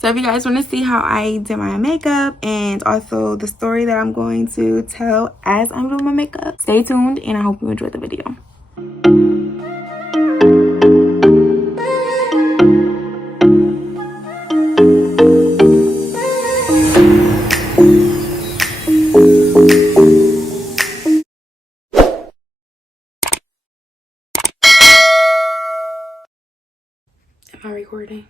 So if you guys want to see how I did my makeup and also the story that I'm going to tell as I'm doing my makeup, stay tuned and I hope you enjoy the video. Am I recording?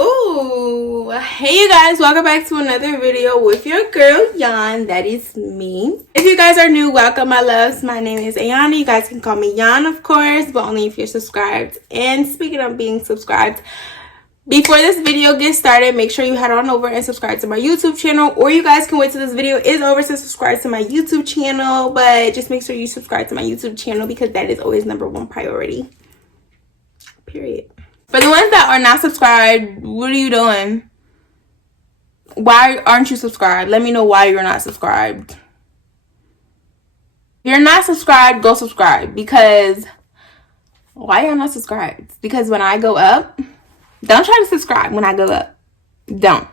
Ooh, hey you guys, welcome back to another video with your girl Yan. That is me. If you guys are new, welcome my loves. My name is Ayana. You guys can call me Yan, of course, but only if you're subscribed. And speaking of being subscribed, before this video gets started, make sure you head on over and subscribe to my YouTube channel, or you guys can wait till this video is over to subscribe to my YouTube channel, but just make sure you subscribe to my YouTube channel because that is always #1 priority, period. For the ones that are not subscribed, what are you doing? Why aren't you subscribed? Let me know why you're not subscribed. If you're not subscribed, go subscribe, because why y'all not subscribed? Because when I go up, don't try to subscribe when I go up. Don't.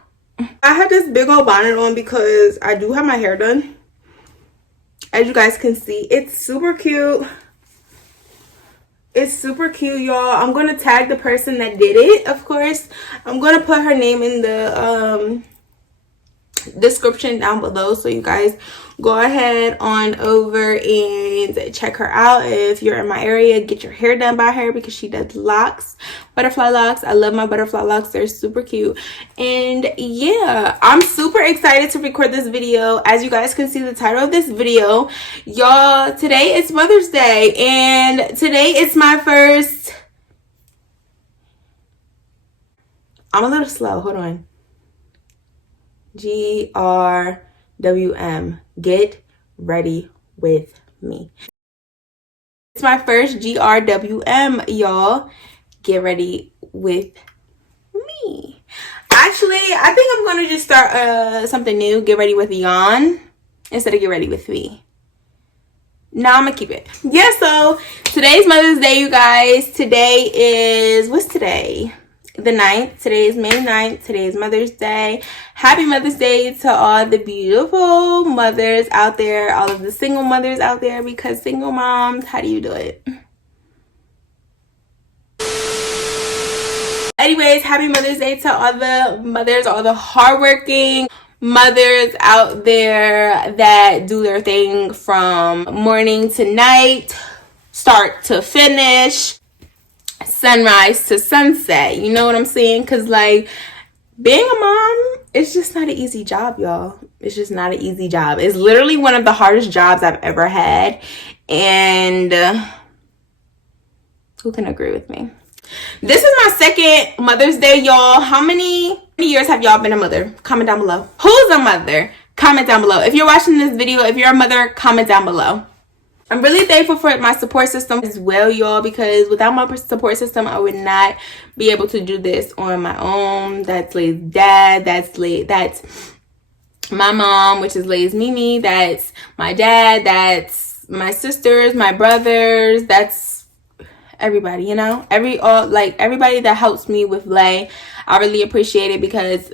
I have this big old bonnet on because I do have my hair done. As you guys can see, it's super cute. It's super cute, y'all. I'm going to tag the person that did it, of course. I'm going to put her name in the description down below, so you guys go ahead on over and check her out. If you're in my area, get your hair done by her because she does locks, butterfly locks. I love my butterfly locks. They're super cute. And yeah, I'm super excited to record this video. As you guys can see the title of this video, y'all, today is Mother's Day, and today it's my first... I'm a little slow, hold on. GRWM, get ready with me. It's my first GRWM, y'all. Get ready with me. Actually, I think I'm gonna just start something new. Get ready with Yan instead of get ready with me. No, I'm gonna keep it. Yeah, so today's Mother's Day, you guys. Today is, what's today? The 9th. Today is May 9th. Today is Mother's Day. Happy Mother's Day to all the beautiful mothers out there, all of the single mothers out there, because single moms, how do you do it? Anyways, happy Mother's Day to all the mothers, all the hardworking mothers out there that do their thing from morning to night, start to finish, sunrise to sunset. You know what I'm saying? Because like, being a mom, it's just not an easy job, y'all. It's just not an easy job. It's literally one of the hardest jobs I've ever had, and who can agree with me? This is my second Mother's Day, y'all. How many years have y'all been a mother? Comment down below. Who's a mother? Comment down below. If you're watching this video, if you're a mother, comment down below. I'm really thankful for my support system as well, y'all, because without my support system, I would not be able to do this on my own. That's Lay's dad. That's my mom, which is Lay's Mimi. That's my dad. That's my sisters, my brothers. That's everybody, you know, everybody that helps me with Lay. I really appreciate it because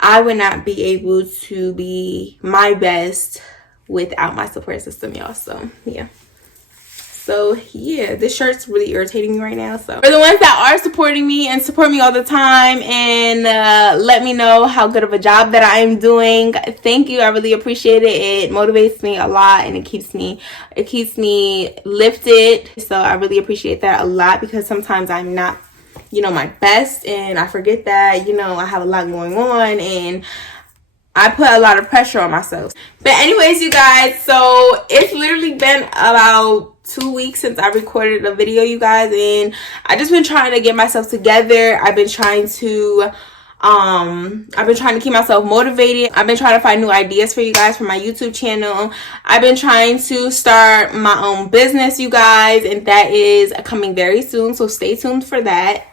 I would not be able to be my best without my support system, y'all. So yeah, this shirt's really irritating me right now. So for the ones that are supporting me and support me all the time and let me know how good of a job that I am doing, thank you. I really appreciate it. It motivates me a lot, and it keeps me lifted. So I really appreciate that a lot, because sometimes I'm not, you know, my best, and I forget that, you know, I have a lot going on, and I put a lot of pressure on myself. But anyways, you guys, so it's literally been about 2 weeks since I recorded a video, you guys, and I just been trying to get myself together. I've been trying to keep myself motivated. I've been trying to find new ideas for you guys for my YouTube channel. I've been trying to start my own business, you guys, and that is coming very soon, so stay tuned for that.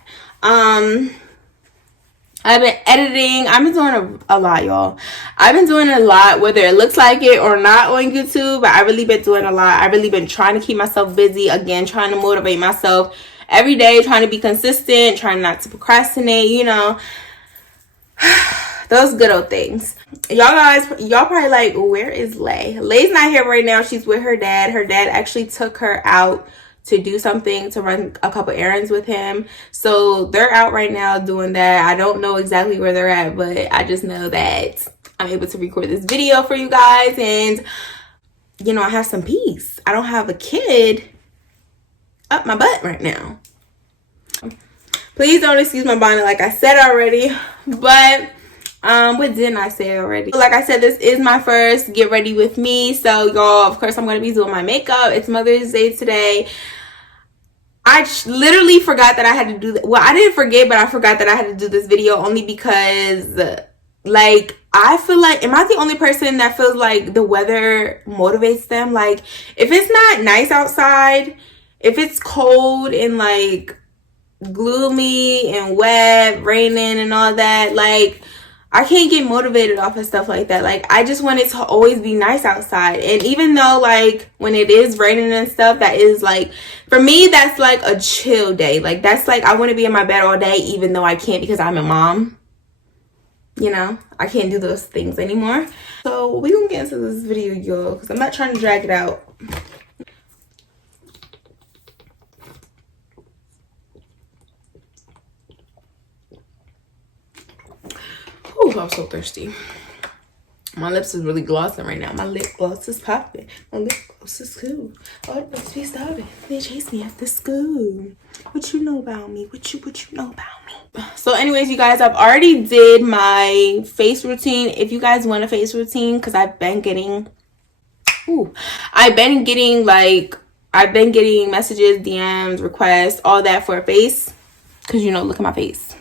I've been editing. I've been doing a lot, y'all. I've been doing a lot, whether it looks like it or not on YouTube, but I really been doing a lot. I've really been trying to keep myself busy, again, trying to motivate myself every day, trying to be consistent, trying not to procrastinate, you know, those good old things. Y'all probably like, where is Lay? Lay's not here right now. She's with her dad. Her dad actually took her out to do something, to run a couple errands with him. So they're out right now doing that. I don't know exactly where they're at, but I just know that I'm able to record this video for you guys, and you know, I have some peace. I don't have a kid up my butt right now. Please don't excuse my bonnet, like I said already. But what didn't I say already? Like I said, this is my first get ready with me. So y'all, of course, I'm going to be doing my makeup. It's Mother's Day today. I literally forgot that I had to do that. Well, I didn't forget, but I forgot that I had to do this video only because, like, I feel like, am I the only person that feels like the weather motivates them? Like, if it's not nice outside, if it's cold and like gloomy and wet, raining and all that, like, I can't get motivated off of stuff like that. Like, I just want it to always be nice outside. And even though, like, when it is raining and stuff, that is, like, for me, that's, like, a chill day. Like, that's, like, I want to be in my bed all day, even though I can't because I'm a mom. You know, I can't do those things anymore. So, we're going to get into this video, y'all, because I'm not trying to drag it out. Ooh, I'm so thirsty. My lips is really glossing right now. My lip gloss is popping. My lip gloss is cool. Oh, let's be started. They chase me after school. What you know about me? What you know about me? So anyways, you guys, I've already did my face routine. If you guys want a face routine, because I've been getting messages, DMs, requests, all that for a face. Because, you know, look at my face.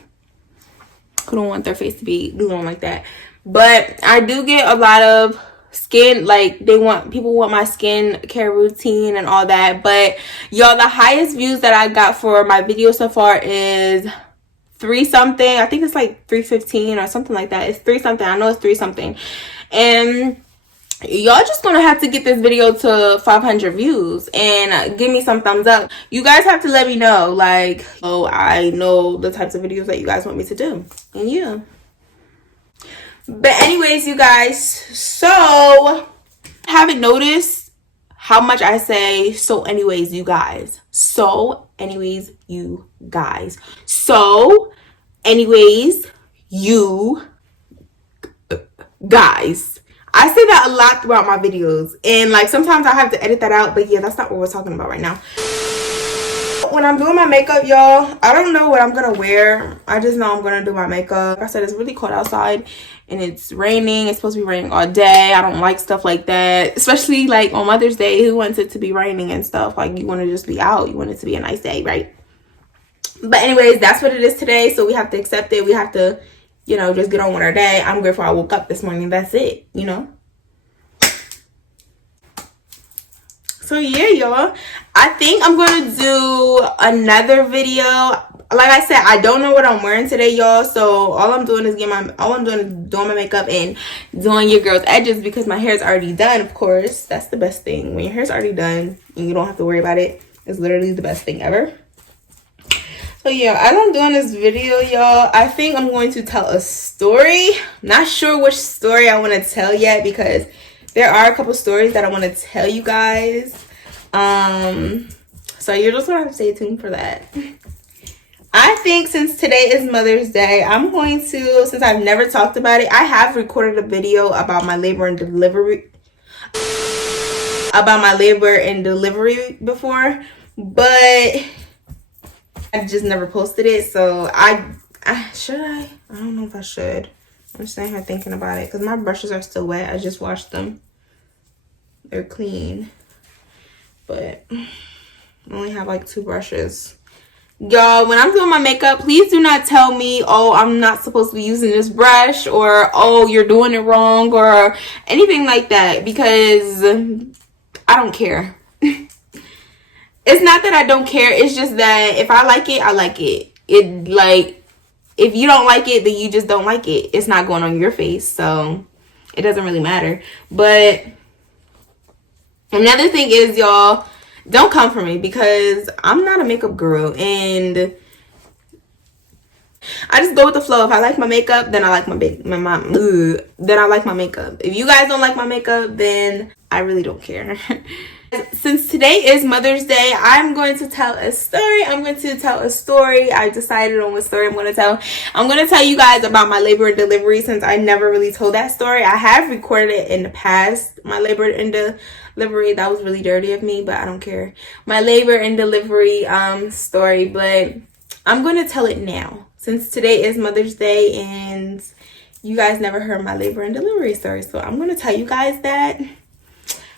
Who don't want their face to be glowing like that? But I do get a lot of skin, like, people want my skin care routine and all that. But y'all, the highest views that I got for my video so far is 3 something. I think it's like 315 or something like that. It's 3 something. I know it's 3 something. And y'all just gonna have to get this video to 500 views and give me some thumbs up. You guys have to let me know, like, oh, I know the types of videos that you guys want me to do. And yeah. But anyways, you guys, so haven't noticed how much I say so anyways, you guys. So anyways, you guys. So anyways, you guys. I say that a lot throughout my videos, and like sometimes I have to edit that out, but yeah, that's not what we're talking about right now. When I'm doing my makeup, y'all, I don't know what I'm gonna wear. I just know I'm gonna do my makeup. Like I said, it's really cold outside and it's raining. It's supposed to be raining all day. I don't like stuff like that, especially like on Mother's Day. Who wants it to be raining and stuff? Like, you want to just be out, you want it to be a nice day, right? But anyways, that's what it is today, so we have to accept it. We have to, you know, just get on with our day. I'm grateful I woke up this morning. That's it, you know? So yeah, y'all. I think I'm going to do another video. Like I said, I don't know what I'm wearing today, y'all. So all I'm doing is doing my makeup and doing your girl's edges because my hair's already done, of course. That's the best thing. When your hair's already done and you don't have to worry about it, it's literally the best thing ever. So yeah, as I'm doing this video, y'all, I think I'm going to tell a story. Not sure which story I want to tell yet because there are a couple stories that I want to tell you guys. So you're just gonna have to stay tuned for that. I think since today is Mother's Day, I'm going to, since I've never talked about it, I have recorded a video about my labor and delivery before, but I just never posted it. So I don't know if I should. I'm sitting here thinking about it because my brushes are still wet. I just washed them. They're clean, but I only have like 2 brushes. Y'all, when I'm doing my makeup, please do not tell me, oh, I'm not supposed to be using this brush, or oh, you're doing it wrong, or anything like that, because I don't care. It's not that I don't care. It's just that if I like it, I like it. If you don't like it, then you just don't like it. It's not going on your face, so it doesn't really matter. But another thing is, y'all, don't come for me because I'm not a makeup girl, and I just go with the flow. If I like my makeup, then I like then I like my makeup. If you guys don't like my makeup, then I really don't care. Since today is Mother's Day, I'm going to tell a story. I decided on what story I'm going to tell. I'm going to tell you guys about my labor and delivery, since I never really told that story. I have recorded it in the past, my labor and delivery. That was really dirty of me, but I don't care. My labor and delivery story, but I'm going to tell it now, since today is Mother's Day and you guys never heard my labor and delivery story. So I'm going to tell you guys that.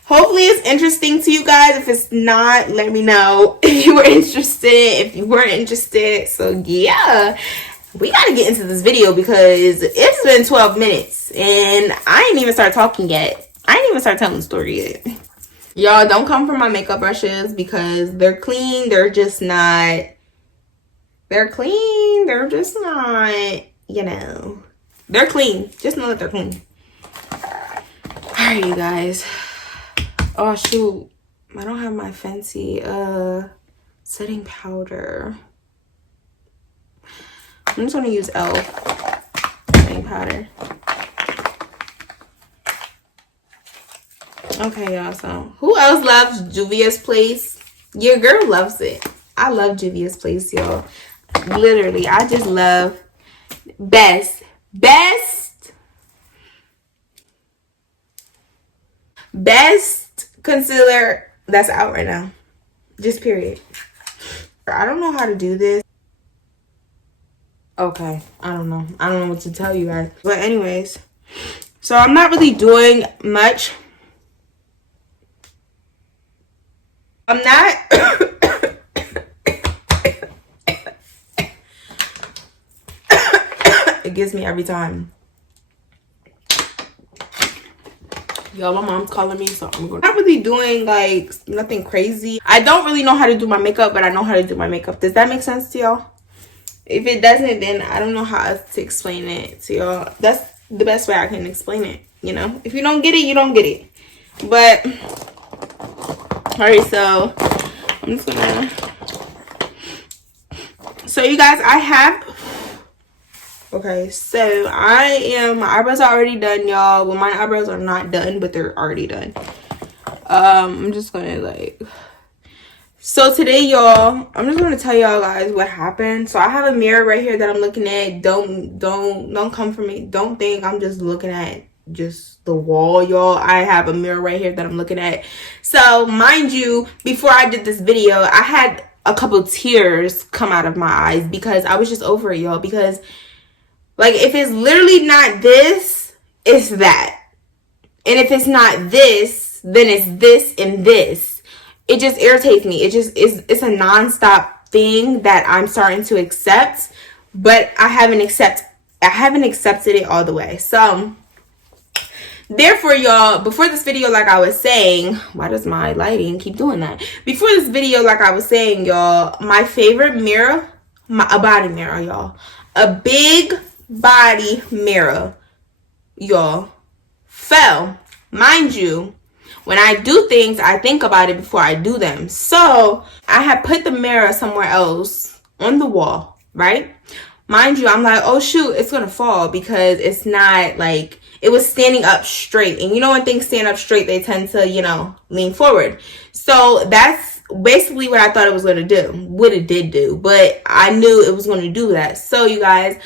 Hopefully it's interesting to you guys. If it's not, let me know if you were interested, if you weren't interested. So yeah, we got to get into this video because it's been 12 minutes and I ain't even started talking yet. I ain't even started telling the story yet. Y'all, don't come for my makeup brushes because they're clean. They're just not, they're clean. They're just not, you know, they're clean. Just know that they're clean. All right, you guys. Oh shoot, I don't have my fancy setting powder. I'm just gonna use e.l.f. setting powder. Okay, y'all, so who else loves Juvia's Place? Your girl loves it. I love Juvia's Place, y'all. Literally, I just love best concealer that's out right now. Just period. I don't know how to do this. Okay, I don't know what to tell you guys. But anyways, so I'm not really doing much. I'm not it gets me every time. Y'all, my mom's calling me, so I'm not really doing like nothing crazy. I don't really know how to do my makeup, but I know how to do my makeup. Does that make sense to y'all? If it doesn't, then I don't know how to explain it to y'all. That's the best way I can explain it, you know? If you don't get it, you don't get it. But all right, so I'm just gonna, so you guys, I have, okay, so my eyebrows are already done, y'all. Well, my eyebrows are not done, but they're already done. I'm just gonna like, so today, y'all, I'm just gonna tell y'all guys what happened. So I have a mirror right here that I'm looking at. Don't come for me. Don't think I'm just looking at just the wall, y'all. I have a mirror right here that I'm looking at. So mind you, before I did this video, I had a couple tears come out of my eyes because I was just over it, y'all. Because like, if it's literally not this, it's that. And if it's not this, then it's this and this. It just irritates me. It's a nonstop thing that I'm starting to accept, but I haven't accepted it all the way. So therefore, y'all, before this video, like I was saying, why does my lighting keep doing that? Before this video, like I was saying, y'all, my favorite mirror, a body mirror, y'all. A big body mirror, y'all, fell. Mind you, when I do things, I think about it before I do them. So I had put the mirror somewhere else on the wall, right? Mind you, I'm like, oh shoot, it's gonna fall because it's not like, it was standing up straight. And you know, when things stand up straight, they tend to, you know, lean forward. So that's basically what I thought it was gonna do, what it did do, but I knew it was gonna do that. So you guys,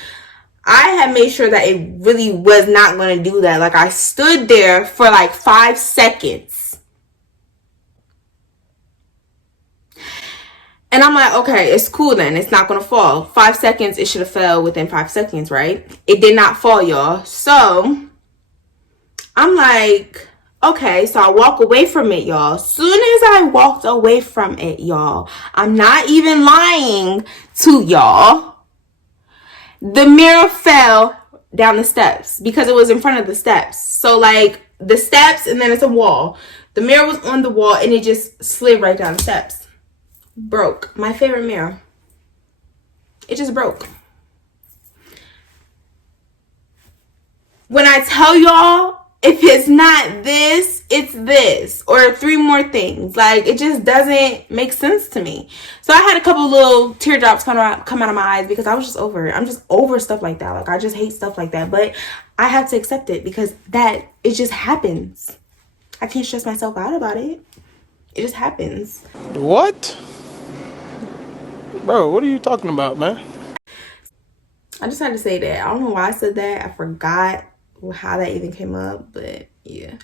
I had made sure that it really was not going to do that. Like, I stood there for like 5 seconds. And I'm like, okay, it's cool then. It's not going to fall. 5 seconds, it should have fell within 5 seconds, right? It did not fall, y'all. So I'm like, okay, so I walk away from it, y'all. Soon as I walked away from it, y'all, I'm not even lying to y'all, the mirror fell down the steps because it was in front of the steps. So like the steps and then it's a wall. The mirror was on the wall and it just slid right down the steps. Broke. My favorite mirror. It just broke. When I tell y'all, if it's not this, it's this, or 3 more things. Like, it just doesn't make sense to me. So I had a couple little teardrops come out of my eyes because I was just over it. I'm just over stuff like that. Like, I just hate stuff like that. But I have to accept it because it just happens. I can't stress myself out about it. It just happens. What? Bro, what are you talking about, man? I just had to say that. I don't know why I said that. I forgot how that even came up, but yeah.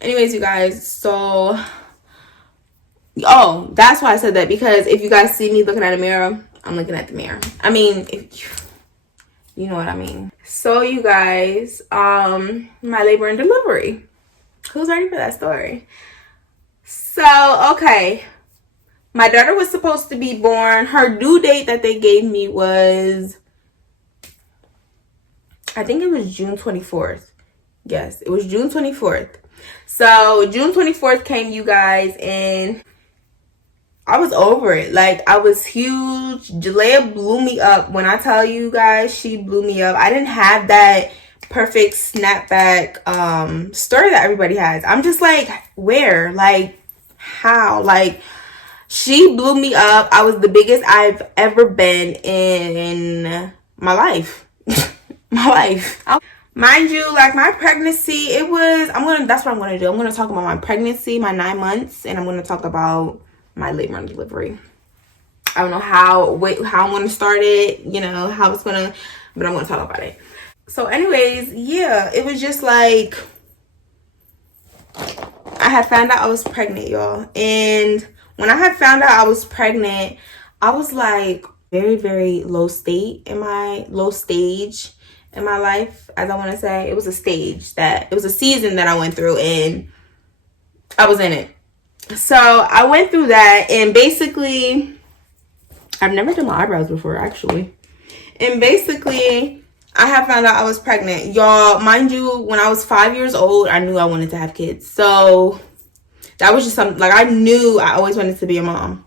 Anyways, you guys, so that's why I said that, because if you guys see me looking at a mirror, I'm looking at the mirror. I mean, if you know what I mean. So you guys, my labor and delivery. Who's ready for that story? So, okay. My daughter was supposed to be born. Her due date that they gave me was, I think it was June 24th. Yes, it was June 24th. So June 24th came, you guys, and I was over it. Like, I was huge. Jalea blew me up. When I tell you guys, she blew me up. I didn't have that perfect snapback story that everybody has. I'm just like, where? Like, how? Like, she blew me up. I was the biggest I've ever been in my life. My life. Mind you, like, my pregnancy, that's what I'm gonna do. I'm gonna talk about my pregnancy, my 9 months, and I'm gonna talk about my labor and delivery. I don't know how I'm gonna start it, how it's gonna, but I'm gonna talk about it. So anyways, yeah, it was just like, I had found out I was pregnant, y'all. And when I had found out I was pregnant, I was like very, very low stage in my life, as I want to say. It was a season that I went through, and I was in it. So I went through that, and basically, I've never done my eyebrows before, actually. And basically, I had found out I was pregnant. Y'all, mind you, when I was 5 years old, I knew I wanted to have kids. So that was just something, like, I knew I always wanted to be a mom.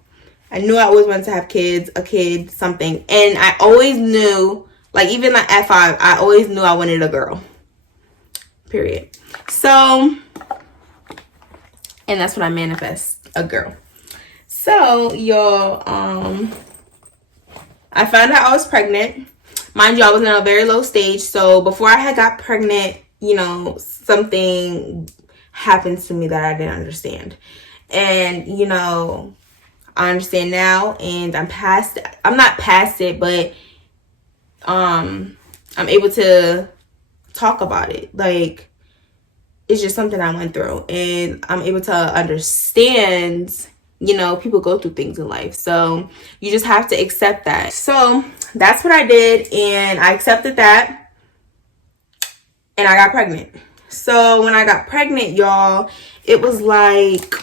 I knew I always wanted to have kids, a kid, something. And I always knew, like, even like at 5, I always knew I wanted a girl. Period. So, and that's what I manifest, a girl. So, y'all, I found out I was pregnant. Mind you, I was in a very low stage. So before I had got pregnant, something happened to me that I didn't understand. And, I understand now, and I'm not past it, but I'm able to talk about it. Like, it's just something I went through, and I'm able to understand, people go through things in life. So you just have to accept that. So that's what I did, and I accepted that, and I got pregnant. So when I got pregnant, y'all, it was like,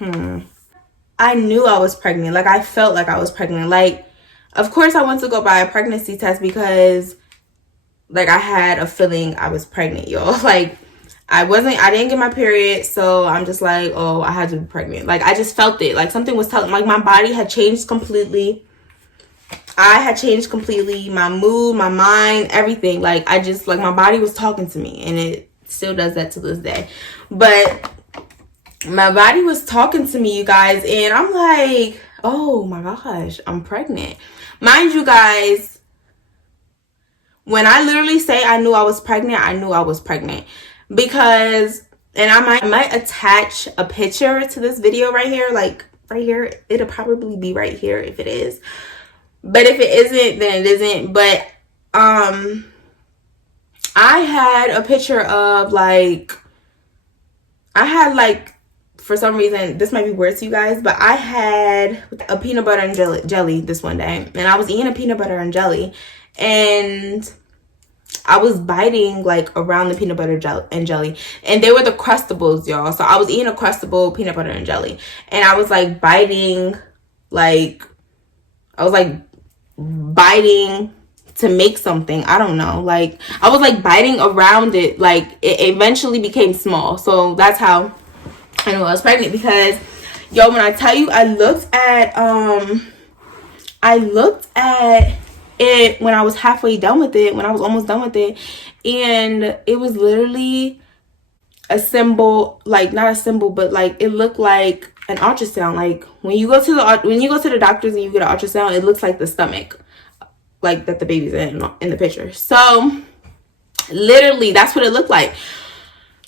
I knew I was pregnant. Like, I felt like I was pregnant. Like, of course I went to go buy a pregnancy test because, like, I had a feeling I was pregnant, y'all. Like, I didn't get my period, so I'm just like, oh, I had to be pregnant. Like, I just felt it. Like, something was telling, like, my body had changed completely. I had changed completely. My mood, my mind, everything. Like, my body was talking to me, and it still does that to this day. But my body was talking to me, you guys, and I'm like, oh my gosh, I'm pregnant. Mind you guys, when I literally say I knew I was pregnant, I knew I was pregnant. Because, and I might attach a picture to this video right here, like right here. It'll probably be right here if it is. But if it isn't, then it isn't. But I had a picture of, like, for some reason, this might be weird to you guys, but I had a peanut butter and jelly this one day. And I was eating a peanut butter and jelly. And I was biting, like, around the peanut butter and jelly. And they were the Crustables, y'all. So I was eating a Crustable peanut butter and jelly. And I was, like, biting, like, biting to make something. I don't know. Like, I was, like, biting around it. Like, it eventually became small. So that's how I knew I was pregnant. Because, yo, when I tell you, I looked at it when I was halfway done with it, when I was almost done with it, and it was literally a symbol, like not a symbol, but like it looked like an ultrasound. Like when you go to the doctors and you get an ultrasound, it looks like the stomach, like that the baby's in the picture. So literally that's what it looked like.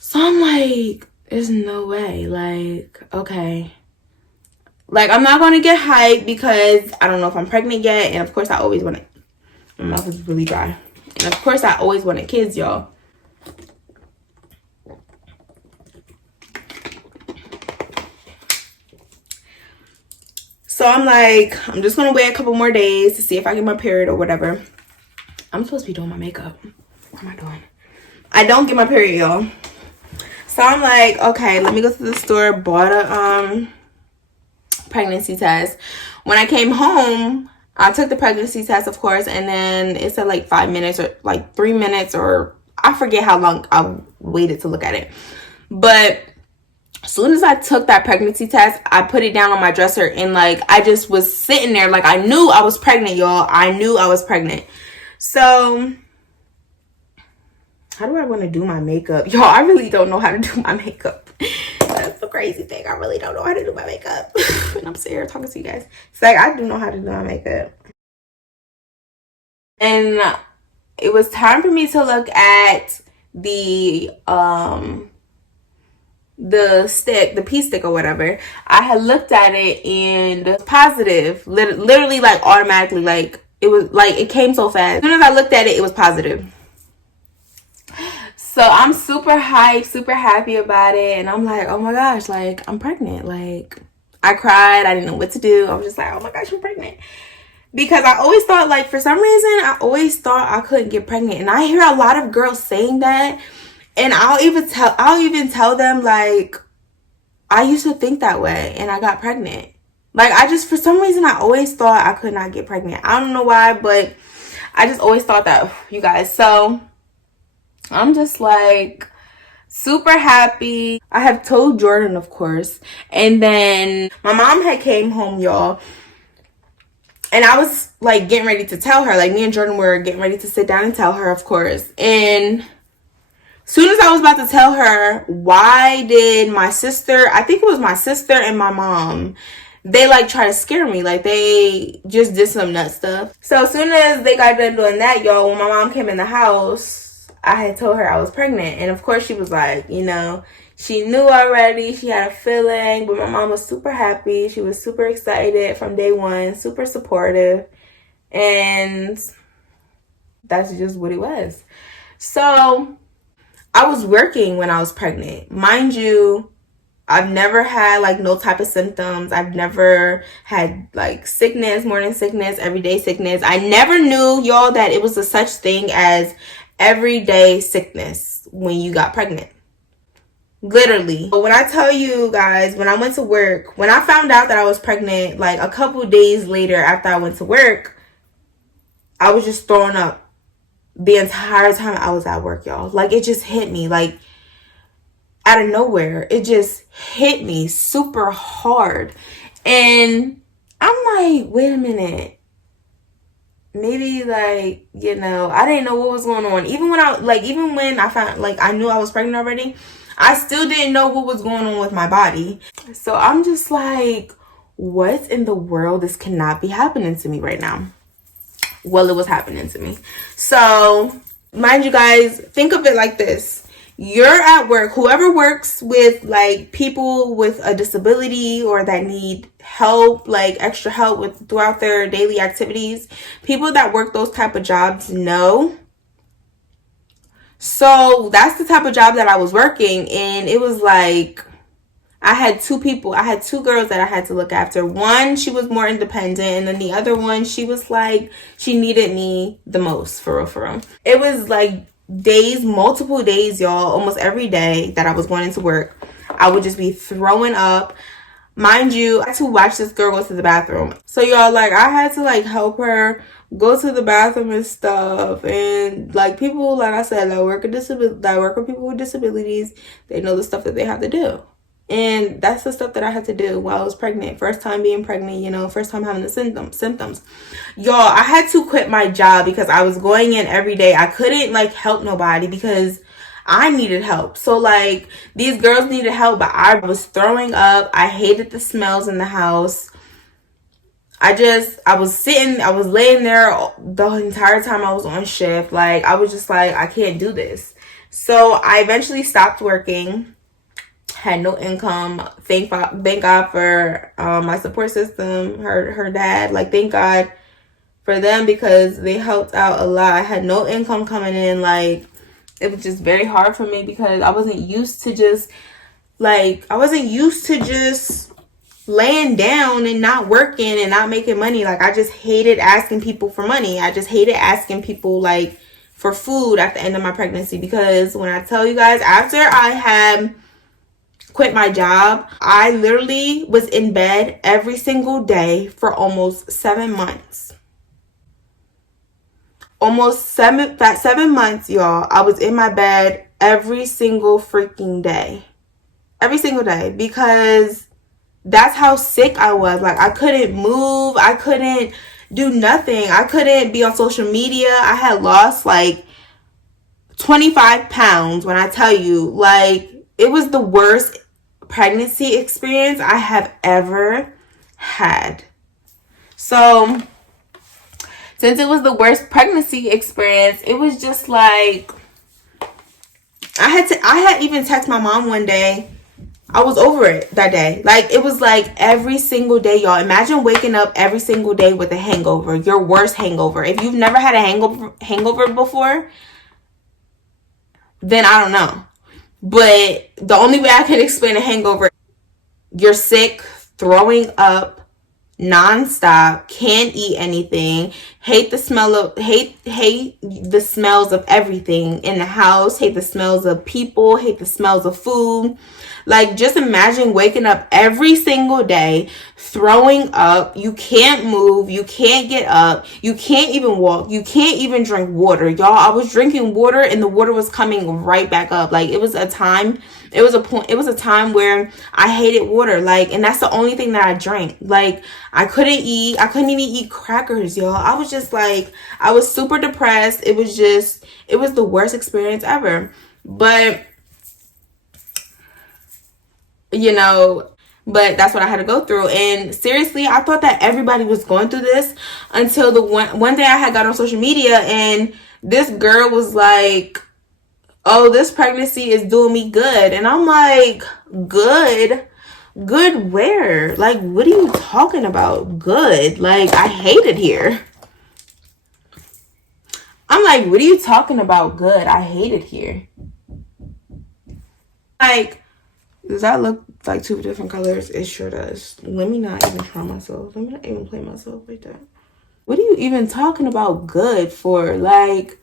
So I'm like, there's no way. Like, okay, like I'm not gonna get hyped because I don't know if I'm pregnant yet, and of course I always want it. My mouth is really dry, and of course I always wanted kids, y'all. So I'm like, I'm just gonna wait a couple more days to see if I get my period or whatever. I'm supposed to be doing my makeup. What am I doing? I don't get my period, y'all. So I'm like, okay, let me go to the store, bought a pregnancy test. When I came home, I took the pregnancy test, of course, and then it said like 5 minutes or like 3 minutes, or I forget how long I waited to look at it. But as soon as I took that pregnancy test, I put it down on my dresser, and like I just was sitting there like I knew I was pregnant, y'all. I knew I was pregnant. So how do I want to do my makeup? Y'all, I really don't know how to do my makeup. That's the crazy thing. I really don't know how to do my makeup. And I'm sitting here talking to you guys. It's like I do know how to do my makeup. And it was time for me to look at the stick, the pee stick or whatever. I had looked at it and it was positive. Literally like automatically, like it was like it came so fast. As soon as I looked at it, it was positive. So I'm super hyped, super happy about it. And I'm like, oh my gosh, like I'm pregnant. Like I cried. I didn't know what to do. I was just like, oh my gosh, I'm pregnant. Because I always thought, like, for some reason, I always thought I couldn't get pregnant. And I hear a lot of girls saying that. And I'll even tell them, like, I used to think that way and I got pregnant. Like, for some reason, I always thought I could not get pregnant. I don't know why, but I just always thought that, you guys. So I'm just like super happy. I have told Jordan, of course. And then my mom had came home, y'all. And I was like getting ready to tell her, like me and Jordan were getting ready to sit down and tell her, of course. And as soon as I was about to tell her, why did my sister, I think it was my sister and my mom, they like try to scare me. Like they just did some nut stuff. So as soon as they got done doing that, y'all, when my mom came in the house, I had told her I was pregnant. And of course she was like, you know, she knew already. She had a feeling. But my mom was super happy. She was super excited from day one. Super supportive. And that's just what it was. So I was working when I was pregnant. Mind you, I've never had like no type of symptoms. I've never had like sickness, morning sickness, everyday sickness. I never knew, y'all, that it was a such thing as everyday sickness when you got pregnant. Literally. But when I tell you guys, when I went to work, when I found out that I was pregnant, like a couple days later after I went to work, I was just throwing up the entire time I was at work, y'all. Like it just hit me like out of nowhere. It just hit me super hard. And I'm like, wait a minute. Maybe like, you know, I didn't know what was going on. Even when I found, like, I knew I was pregnant already, I still didn't know what was going on with my body. So I'm just like, what in the world? This cannot be happening to me right now. Well, it was happening to me. So mind you guys, think of it like this. You're at work, whoever works with like people with a disability or that need help, like extra help with throughout their daily activities, people that work those type of jobs know. So that's the type of job that I was working, and it was like I had two girls that I had to look after. One, she was more independent, and then the other one, she was like, she needed me the most, for real. It was like multiple days, y'all, almost every day that I was going into work, I would just be throwing up. Mind you, I had to watch this girl go to the bathroom. So y'all, like, I had to like help her go to the bathroom and stuff. And like people, like I said, that work with people with disabilities, they know the stuff that they have to do. And that's the stuff that I had to do while I was pregnant. First time being pregnant, you know, first time having the symptoms. Y'all, I had to quit my job because I was going in every day. I couldn't like help nobody because I needed help. So like these girls needed help, but I was throwing up. I hated the smells in the house. I was laying there the entire time I was on shift. Like I was just like, I can't do this. So I eventually stopped working. Had no income. Thank God for my support system, her dad. Like thank God for them because they helped out a lot. I had no income coming in. Like it was just very hard for me because I wasn't used to just laying down and not working and not making money. Like I just hated asking people for money. I just hated asking people like for food at the end of my pregnancy, because when I tell you guys, after I had quit my job, I literally was in bed every single day for almost 7 months. Almost 7 months, y'all. I was in my bed every single freaking day. Every single day, because that's how sick I was. Like I couldn't move. I couldn't do nothing. I couldn't be on social media. I had lost like 25 pounds. When I tell you, like it was the worst pregnancy experience I have ever had. So since it was the worst pregnancy experience, it was just like I had even texted my mom one day. I was over it that day. Like it was like every single day, y'all. Imagine waking up every single day with a hangover, your worst hangover. If you've never had a hangover before, then I don't know. But the only way I can explain a hangover, you're sick, throwing up nonstop, can't eat anything, hate the smells of everything in the house, hate the smells of people, hate the smells of food. Like just imagine waking up every single day throwing up. You can't move, you can't get up, you can't even walk, you can't even drink water. Y'all, I was drinking water and the water was coming right back up. Like it was a time where I hated water. Like, and that's the only thing that I drank. Like I couldn't even eat crackers, y'all. I was just like, I was super depressed. It was the worst experience ever. But but that's what I had to go through. And seriously, I thought that everybody was going through this until the one day I had got on social media and this girl was like, oh, this pregnancy is doing me good. And I'm like, good where? Like, what are you talking about? Good. Like, I hate it here. I'm like, what are you talking about? Good. I hate it here. Like, does that look like two different colors? It sure does. Let me not even try myself. Let me not even play myself like that. What are you even talking about good for? Like,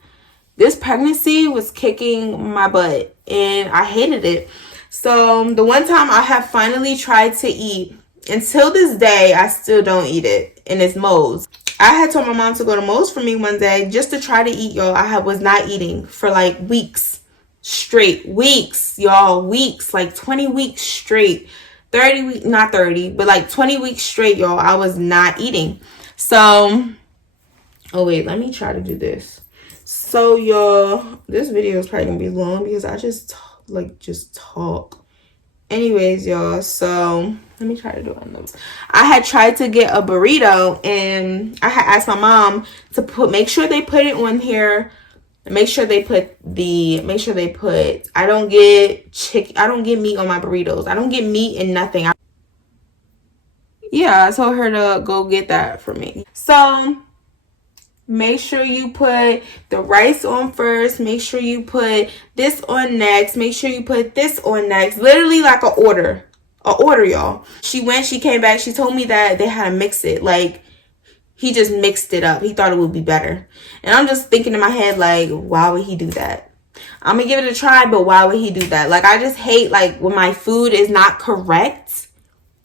this pregnancy was kicking my butt and I hated it. So the one time I have finally tried to eat, until this day, I still don't eat it, and it's Moe's. I had told my mom to go to Moe's for me one day just to try to eat, y'all. I was not eating for like weeks. Straight weeks, y'all, weeks, like 20 weeks straight, 30 weeks, not 30, but like 20 weeks straight, y'all. I was not eating. So, oh wait, let me try to do this. So y'all, this video is probably gonna be long because I just talk. Anyways, y'all, so let me try to do it. I had tried to get a burrito and I had asked my mom to make sure they put it on here. Make sure they put I don't get meat on my burritos. I don't get meat in nothing. I told her to go get that for me. So make sure you put the rice on first. Make sure you put this on next. Make sure you put this on next. Literally like an order, y'all. She came back. She told me that they had to mix it. Like, he just mixed it up. He thought it would be better. And I'm just thinking in my head, like, why would he do that? I'm going to give it a try, but why would he do that? Like, I just hate, like, when my food is not correct.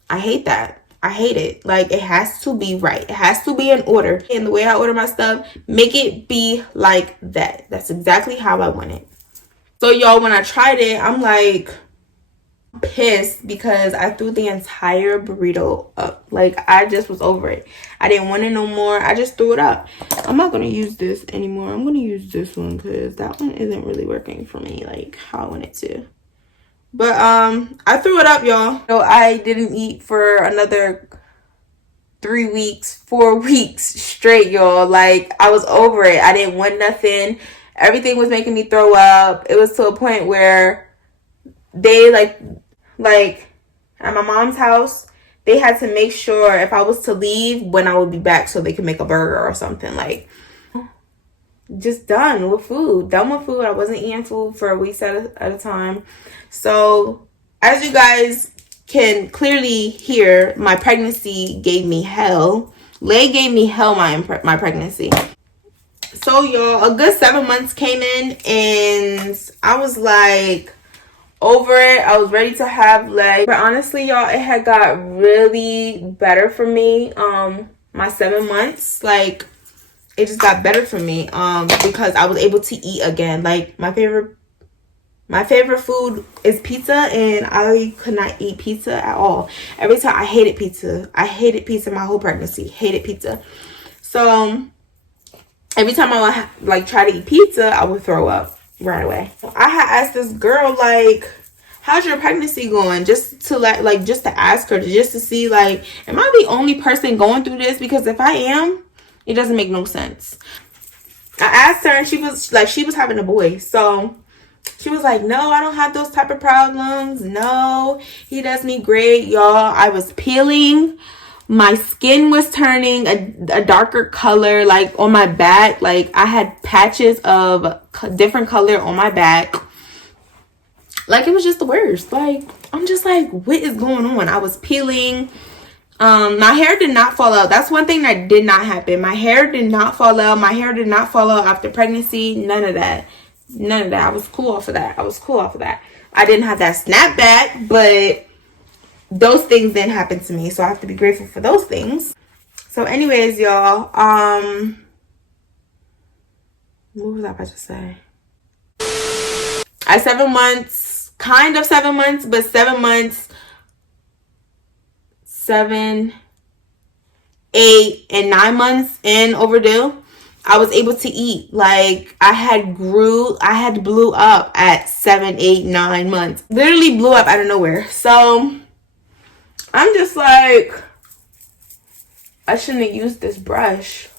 I hate that. I hate it. Like, it has to be right. It has to be in order. And the way I order my stuff, make it be like that. That's exactly how I want it. So, y'all, when I tried it, I'm like, Pissed because I threw the entire burrito up. Like, I just was over it. I didn't want it no more. I just threw it up. I'm not gonna use this anymore. I'm gonna use this one because that one isn't really working for me like how I want it to. But I threw it up, y'all. So I didn't eat for another 3 weeks, 4 weeks straight, y'all. Like, I was over it. I didn't want nothing. Everything was making me throw up. It was to a point where they like at my mom's house, they had to make sure if I was to leave when I would be back so they could make a burger or something. Like, just done with food. Done with food. I wasn't eating food for weeks at a time. So, as you guys can clearly hear, my pregnancy gave me hell. Lay gave me hell my pregnancy. So, y'all, a good 7 months came in and I was like over it. I was ready to have like, but honestly, y'all, it had got really better for me. My 7 months, like, it just got better for me because I was able to eat again. Like, my favorite food is pizza, and I could not eat pizza at all. Every time, I hated pizza. I hated pizza my whole pregnancy. Hated pizza. So every time I would like try to eat pizza, I would throw up right away. I had asked this girl, like, how's your pregnancy going? Just to just to ask her, just to see, like, am I the only person going through this? Because if I am, it doesn't make no sense. I asked her and she was having a boy. So she was like, no, I don't have those type of problems. No, he does me great, y'all. I was peeling. My skin was turning a darker color, like, on my back. Like, I had patches of different color on my back. Like, it was just the worst. Like, I'm just like, what is going on? I was peeling. My hair did not fall out. That's one thing that did not happen. My hair did not fall out. My hair did not fall out after pregnancy. None of that. I was cool off of that. I didn't have that snapback, but those things didn't happen to me. So I have to be grateful for those things. So anyways, y'all, what was I about to say? 7 months, kind of 7 months, but 7 months, 7, 8, and 9 months in overdue, I was able to eat. Like, I had blew up at 7, 8, 9 months. Literally blew up out of nowhere. So I'm just like, I shouldn't have used this brush.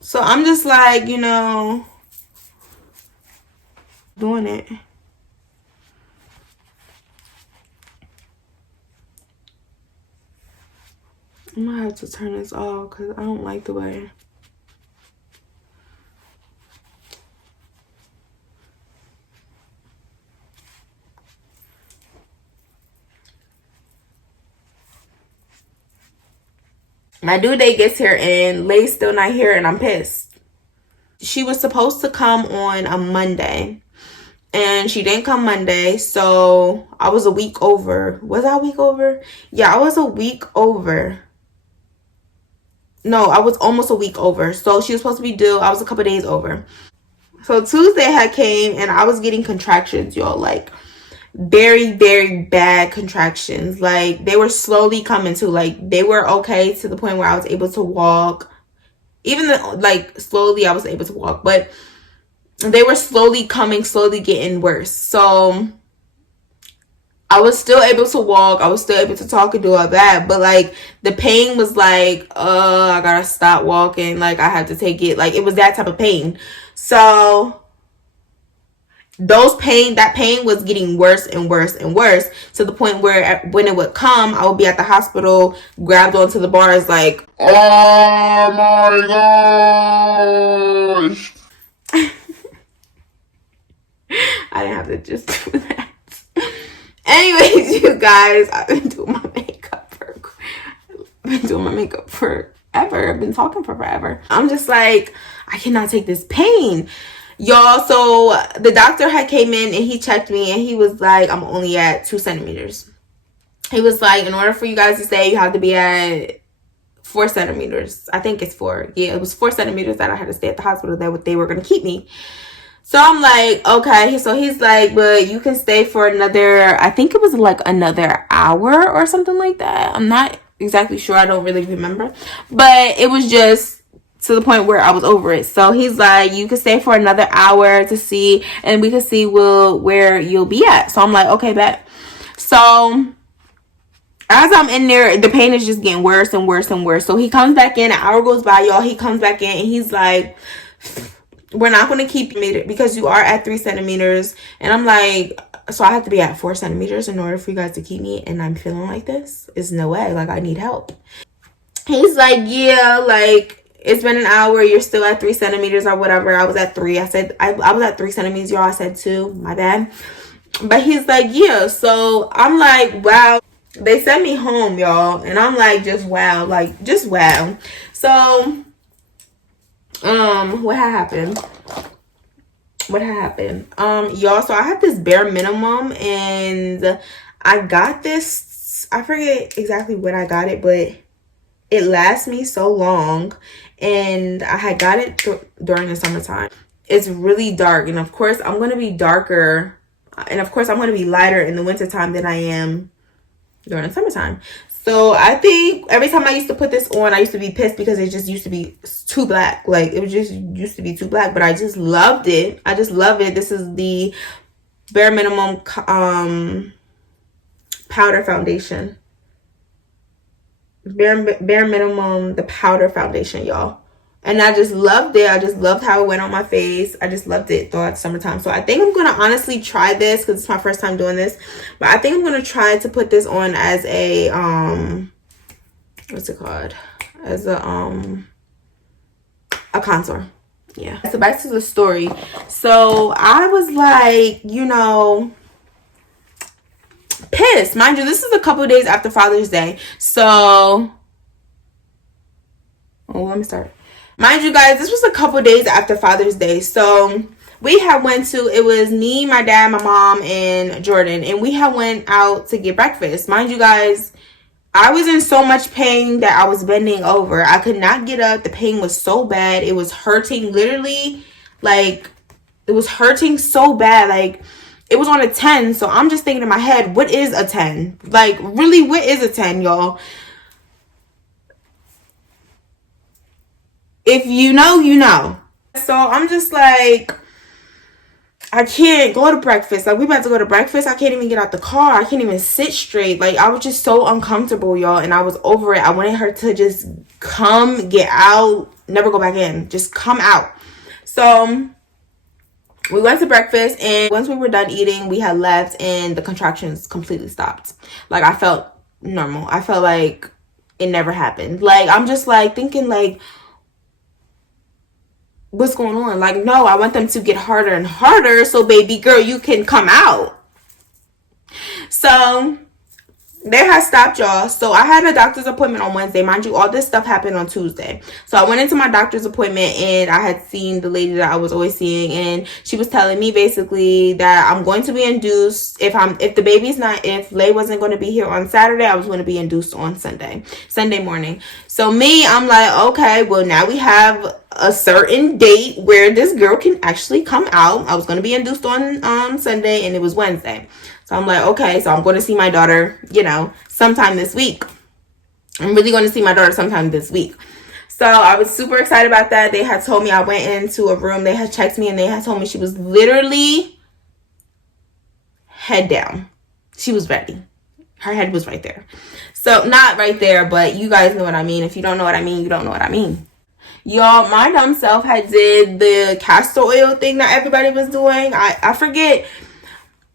So I'm just like, doing it. I'm gonna have to turn this off because I don't like the way. My due date gets here and Lay's still not here and I'm pissed. She was supposed to come on a Monday and she didn't come Monday. So I was a week over. Was I a week over? Yeah, I was a week over. No, I was almost a week over. So she was supposed to be due. I was a couple days over. So Tuesday had came and I was getting contractions, y'all. Like, very, very bad contractions. Like, they were slowly coming to, like, they were okay to the point where I was able to walk. Even though, like, slowly I was able to walk. But they were slowly coming, slowly getting worse. So I was still able to walk. I was still able to talk and do all that. But, like, the pain was like, I gotta stop walking. Like, I had to take it. Like, it was that type of pain. So that pain was getting worse and worse and worse to the point where when it would come, I would be at the hospital, grabbed onto the bars like, oh my gosh. I didn't have to just do that. Anyways, you guys, I've been doing my makeup forever. I've been talking for forever. I'm just like, I cannot take this pain. Y'all, so the doctor had came in and he checked me and he was like, I'm only at 2 centimeters. He was like, in order for you guys to stay, you have to be at 4 centimeters. I think it's 4. Yeah, it was 4 centimeters that I had to stay at the hospital that they were going to keep me. So I'm like, okay. So he's like, but you can stay for another, I think it was like another hour or something like that. I'm not exactly sure. I don't really remember. But it was just to the point where I was over it. So he's like, you can stay for another hour to see, and we can see where you'll be at. So I'm like, okay, bet. So as I'm in there, the pain is just getting worse and worse and worse. So he comes back in, an hour goes by, y'all. He comes back in and he's like, we're not going to keep you because you are at 3 centimeters. And I'm like, so I have to be at 4 centimeters in order for you guys to keep me, and I'm feeling like this? There's no way. Like, I need help. He's like, yeah, like, it's been an hour. You're still at 3 centimeters or whatever. I was at 3. I said, I was at 3 centimeters, y'all. I said 2. My bad. But he's like, yeah. So I'm like, wow. They sent me home, y'all. And I'm like, just wow. Like, just wow. So, what had happened? Y'all, so I had this bare minimum, and I got this, I forget exactly when I got it, but it lasts me so long, and I had got it during the summertime. It's really dark, and of course I'm going to be darker, and of course I'm going to be lighter in the wintertime than I am during the summertime. So I think every time I used to put this on, I used to be pissed because it just used to be too black. Like, it was just used to be too black, but I just loved it. I just love it. This is the bare minimum powder foundation. Bare minimum, the powder foundation, y'all. And I just loved it. I just loved how it went on my face. I just loved it throughout summertime. So I think I'm going to honestly try this because it's my first time doing this. But I think I'm going to try to put this on as a, what's it called? As a contour. Yeah. So back to the story. So I was like, you know, pissed. Mind you, this is a couple of days after Father's Day. So, let me start. Mind you guys, this was a couple days after Father's Day. So we had went to, it was me, my dad, my mom, and Jordan. And we had went out to get breakfast. Mind you guys, I was in so much pain that I was bending over. I could not get up. The pain was so bad. It was hurting literally. Like, it was hurting so bad. Like, it was on a 10. So I'm just thinking in my head, what is a 10? Like, really, what is a 10, y'all? If you know, you know. So I'm just like, I can't go to breakfast. Like, we about to go to breakfast. I can't even get out the car. I can't even sit straight. Like, I was just so uncomfortable, y'all. And I was over it. I wanted her to just come, get out, never go back in. Just come out. So we went to breakfast. And once we were done eating, we had left. And the contractions completely stopped. Like, I felt normal. I felt like it never happened. Like, I'm just like thinking like, what's going on? Like, no, I want them to get harder and harder so baby girl, you can come out. So they had stopped, y'all. So I had a doctor's appointment on Wednesday. Mind you, all this stuff happened on Tuesday. So I went into my doctor's appointment, and I had seen the lady that I was always seeing, and she was telling me basically that I'm going to be induced if Lay wasn't going to be here on Saturday, I was going to be induced on Sunday morning. So me, I'm like, okay, well, now we have a certain date where this girl can actually come out. I was going to be induced on Sunday, and it was Wednesday. So I'm like, okay, so I'm going to see my daughter, you know, sometime this week. I'm really going to see my daughter sometime this week. So I was super excited about that. They had told me, I went into a room. They had checked me, and they had told me she was literally head down. She was ready. Her head was right there. So not right there, but you guys know what I mean. If you don't know what I mean, you don't know what I mean. Y'all, my dumb self had did the castor oil thing that everybody was doing. I forget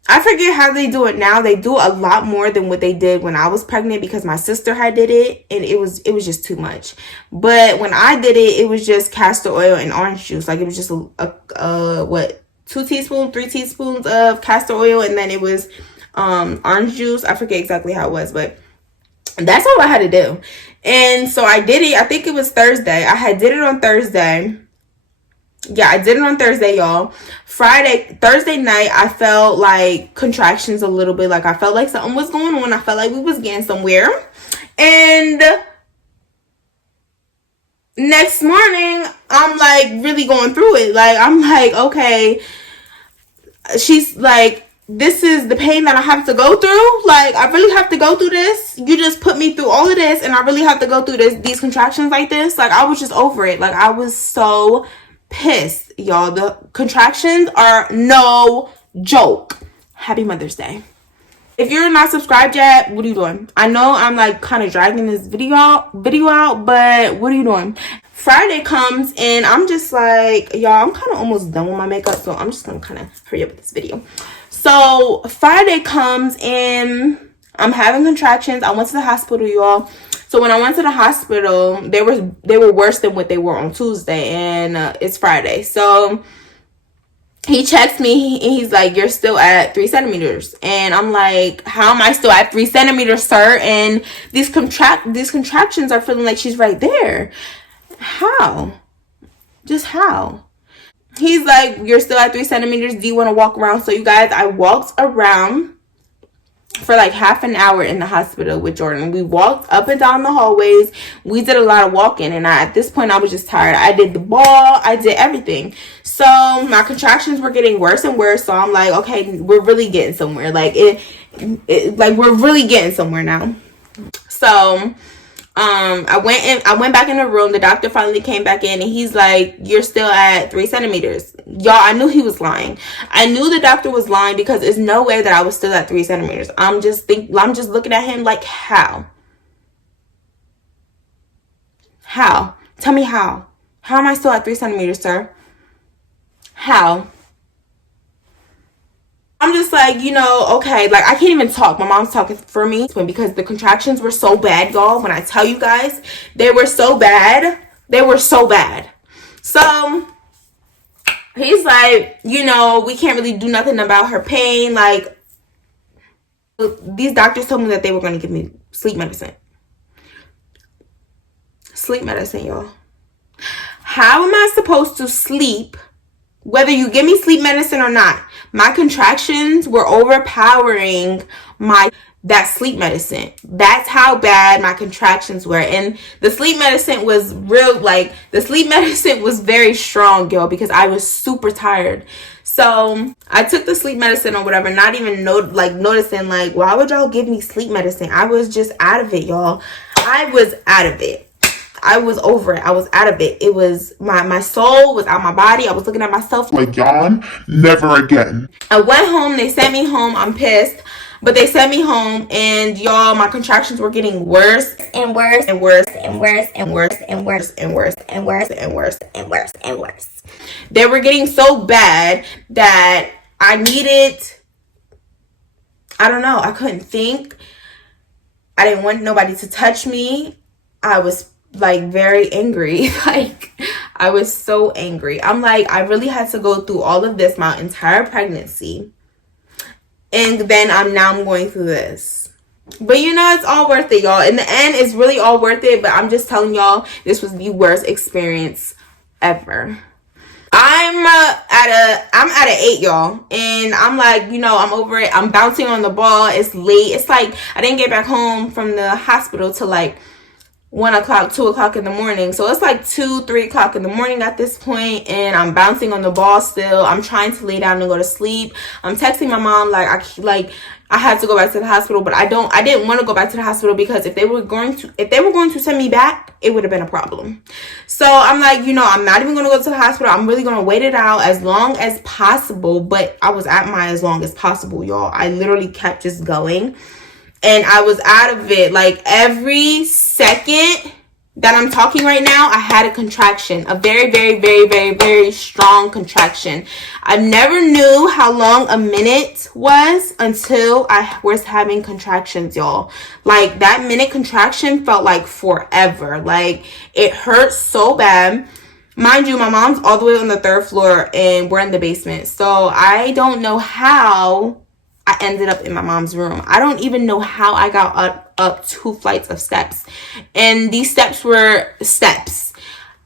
how they do it now. They do a lot more than what they did when I was pregnant because my sister had did it, and it was just too much. But when I did it, it was just castor oil and orange juice. Like, it was just what, 2 teaspoons, 3 teaspoons of castor oil, and then it was orange juice. I forget exactly how it was, but that's all I had to do. And so I did it. I think it was Thursday. I had did it on Thursday. Yeah, I did it on Thursday, y'all. Thursday night, I felt like contractions a little bit. Like, I felt like something was going on. I felt like we was getting somewhere. And next morning, I'm like really going through it. Like, I'm like, okay, she's like, this is the pain that I have to go through. Like, I really have to go through this. You just put me through all of this, and I really have to go through these contractions like this. Like, I was just over it. Like, I was so pissed, y'all. The contractions are no joke. Happy Mother's Day. If you're not subscribed yet, what are you doing? I know I'm like kind of dragging this video out, but what are you doing? Friday comes and I'm just like, y'all, I'm kind of almost done with my makeup, so I'm just gonna kind of hurry up with this video. So Friday comes and I'm having contractions. I went to the hospital, y'all. So when I went to the hospital, they were worse than what they were on Tuesday, and it's Friday. So he checks me and he's like, you're still at 3 centimeters. And I'm like, how am I still at 3 centimeters, sir? And these contractions are feeling like she's right there. How? Just how? He's like, you're still at 3 centimeters. Do you want to walk around? So you guys, I walked around for like half an hour in the hospital with Jordan. We walked up and down the hallways. We did a lot of walking, and at this point I was just tired. I did the ball, I did everything. So my contractions were getting worse and worse. So I'm like, okay, we're really getting somewhere. Like like we're really getting somewhere now. So I went back in the room. The doctor finally came back in and he's like, you're still at 3 centimeters. Y'all, I knew he was lying. I knew the doctor was lying because there's no way that I was still at 3 centimeters. I'm just looking at him like, how? How? Tell me how. How am I still at 3 centimeters, sir? How? I'm just like, okay, like I can't even talk. My mom's talking for me because the contractions were so bad, y'all. When I tell you guys, they were so bad. They were so bad. So he's like, we can't really do nothing about her pain. Like, these doctors told me that they were going to give me sleep medicine. Sleep medicine, y'all. How am I supposed to sleep whether you give me sleep medicine or not? My contractions were overpowering that sleep medicine. That's how bad my contractions were. And the sleep medicine was the sleep medicine was very strong, y'all, because I was super tired. So I took the sleep medicine or whatever, not even noticing, like, why would y'all give me sleep medicine? I was just out of it, y'all. I was out of it. I was over it. I was out of it. It was my soul was out my body. I was looking at myself like, yawn, never again. I went home. They sent me home. I'm pissed. But they sent me home, and y'all, my contractions were getting worse and worse and worse and worse and worse and worse and worse and worse and worse and worse and worse. They were getting so bad that I don't know, I couldn't think. I didn't want nobody to touch me. I was like very angry. Like, I was so angry. I'm like, I really had to go through all of this my entire pregnancy, and then I'm going through this. But it's all worth it, y'all. In the end, it's really all worth it. But I'm just telling y'all, this was the worst experience ever. I'm at an 8, y'all, and I'm like, I'm over it. I'm bouncing on the ball. It's late. It's like I didn't get back home from the hospital till like 1 o'clock, 2 o'clock in the morning. So it's like 2, 3 o'clock in the morning at this point, and I'm bouncing on the ball still. I'm trying to lay down and go to sleep. I'm texting my mom I had to go back to the hospital, but I didn't want to go back to the hospital because if they were going to send me back, it would have been a problem. So I'm like, I'm not even going to go to the hospital. I'm really going to wait it out as long as possible. But I was at my as long as possible, y'all. I literally kept just going. And I was out of it. Like, every second that I'm talking right now, I had a contraction. A very, very, very, very, very strong contraction. I never knew how long a minute was until I was having contractions, y'all. Like, that minute contraction felt like forever. Like, it hurt so bad. Mind you, my mom's all the way on the 3rd floor and we're in the basement. So I don't know how I ended up in my mom's room. I don't even know how I got up 2 flights of steps. And these steps were steps.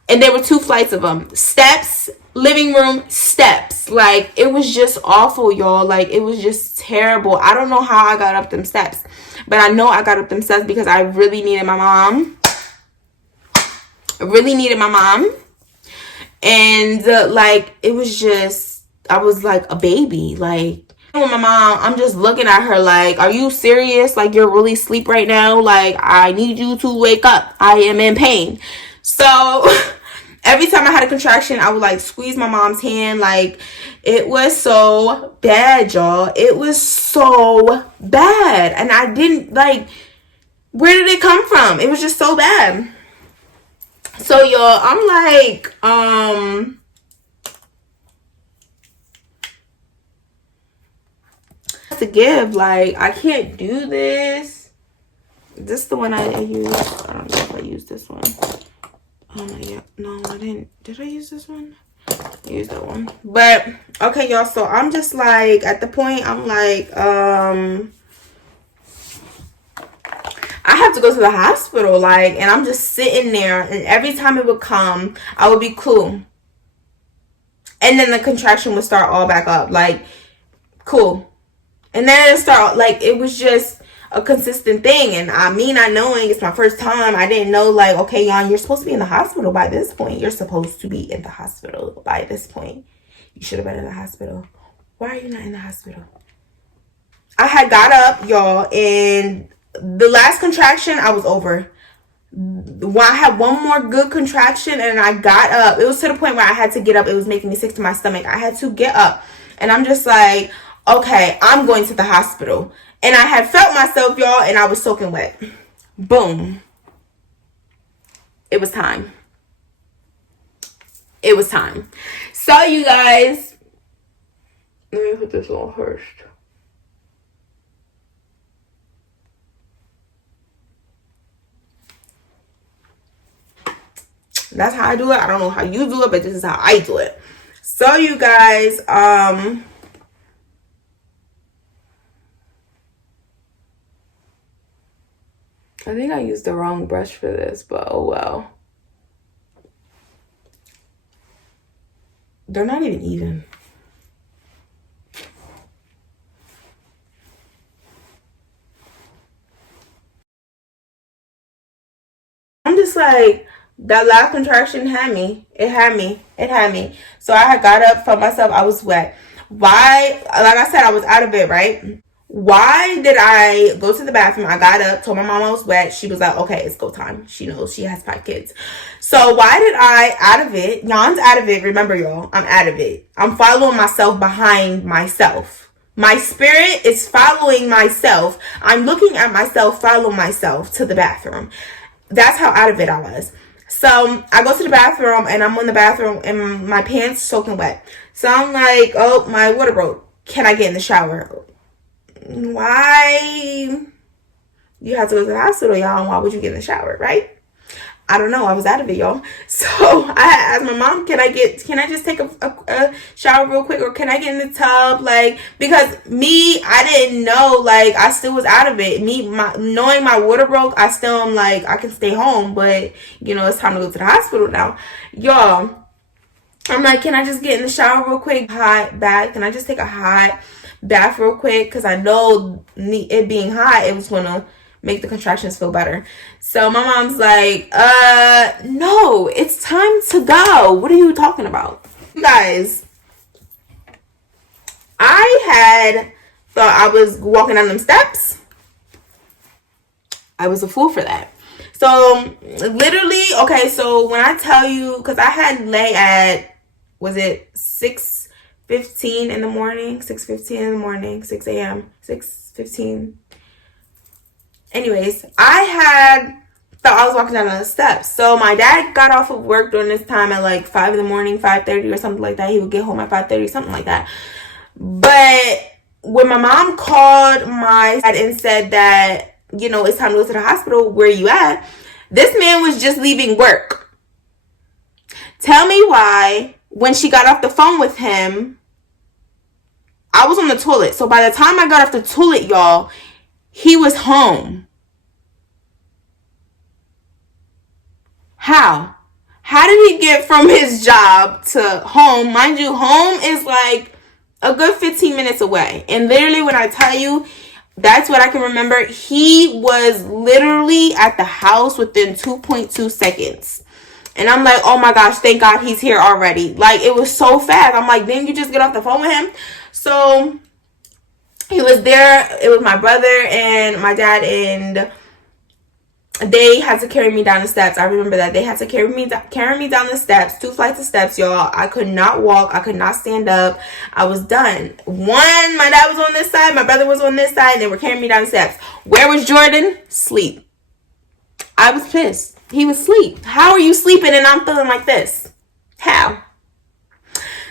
And there were 2 flights of them. Steps, living room, steps. Like, it was just awful, y'all. Like, it was just terrible. I don't know how I got up them steps. But I know I got up them steps because I really needed my mom. And, it was just I was like a baby. Like, with my mom, I'm just looking at her like, are you serious? Like, you're really asleep right now? Like, I need you to wake up. I am in pain. So every time I had a contraction, I would like squeeze my mom's hand. Like, it was so bad, y'all. It was so bad. And I didn't like, where did it come from? It was just so bad. So y'all, I'm like, to give, like, I can't do this. This is the one I used. I don't know if I used this one. Oh my god, no, I didn't. Did I use this one? I used that one. But okay, y'all, so I'm just like, at the point, I'm like, I have to go to the hospital, like, and I'm just sitting there, and every time it would come, I would be cool. And then the contraction would start all back up, like, cool. And then it start, like, it was just a consistent thing. And I mean, not knowing, it's my first time, I didn't know, like, okay, Yon, you're supposed to be in the hospital by this point. You're supposed to be in the hospital by this point. You should have been in the hospital. Why are you not in the hospital? I had got up, y'all, and the last contraction, I was over. When I had one more good contraction and I got up, it was to the point where I had to get up. It was making me sick to my stomach. I had to get up. And I'm just like, okay, I'm going to the hospital. And I had felt myself, y'all, and I was soaking wet. Boom. It was time. It was time. So, you guys, let me put this on first. That's how I do it. I don't know how you do it, but this is how I do it. So, you guys, I think I used the wrong brush for this, but oh well. They're not even even. I'm just like, that last contraction had me. It had me. It had me. So I had got up, felt myself. I was wet. Why? Like I said, I was out of it, right? Why did I go to the bathroom? I got up, told my mom I was wet. She was like, okay, it's go time. She knows she has 5 kids. So why did I, out of it, Yon's out of it. Remember, y'all, I'm out of it. I'm following myself behind myself. My spirit is following myself. I'm looking at myself, follow myself to the bathroom. That's how out of it I was. So I go to the bathroom and I'm in the bathroom and my pants soaking wet. So I'm like, oh, my water broke. Can I get in the shower? Why? You have to go to the hospital, y'all. Why would you get in the shower, right? I don't know. I was out of it, y'all. So I asked my mom, can I just take a shower real quick, or can I get in the tub? Like, because me, I didn't know, like, I still was out of it. Knowing my water broke, I still am like, I can stay home, but, you know, it's time to go to the hospital now. Y'all, I'm like, can I just get in the shower real quick? Hot bath. Can I just take a hot bath real quick? Because I know it being hot, it was going to make the contractions feel better. So my mom's like, no, it's time to go. What are you talking about? You guys, I had thought I was walking down them steps. I was a fool for that. So literally, okay, so when I tell you, because I had lay at, was it 6:15 in the morning? 6:15 in the morning, 6 a.m., 6:15. Anyways, I had thought I was walking down the steps. So my dad got off of work during this time at like 5 in the morning, 5:30 or something like that. He would get home at 5:30, something like that. But when my mom called my dad and said that, you know, it's time to go to the hospital, where you at? This man was just leaving work. Tell me why, when she got off the phone with him, I was on the toilet. So by the time I got off the toilet, y'all, he was home. How? How did he get from his job to home? Mind you, home is like a good 15 minutes away. And literally, when I tell you, that's what I can remember. He was literally at the house within 2.2 seconds. And I'm like, oh my gosh, thank God he's here already. Like, it was so fast. I'm like, didn't you just get off the phone with him? So he was there. It was my brother and my dad, and they had to carry me down the steps. I remember that. They had to carry me down the steps, 2 flights of steps, y'all. I could not walk. I could not stand up. I was done. My dad was on this side. My brother was on this side. And they were carrying me down the steps. Where was Jordan? Sleep. I was pissed. He was asleep. How are you sleeping and I'm feeling like this? How?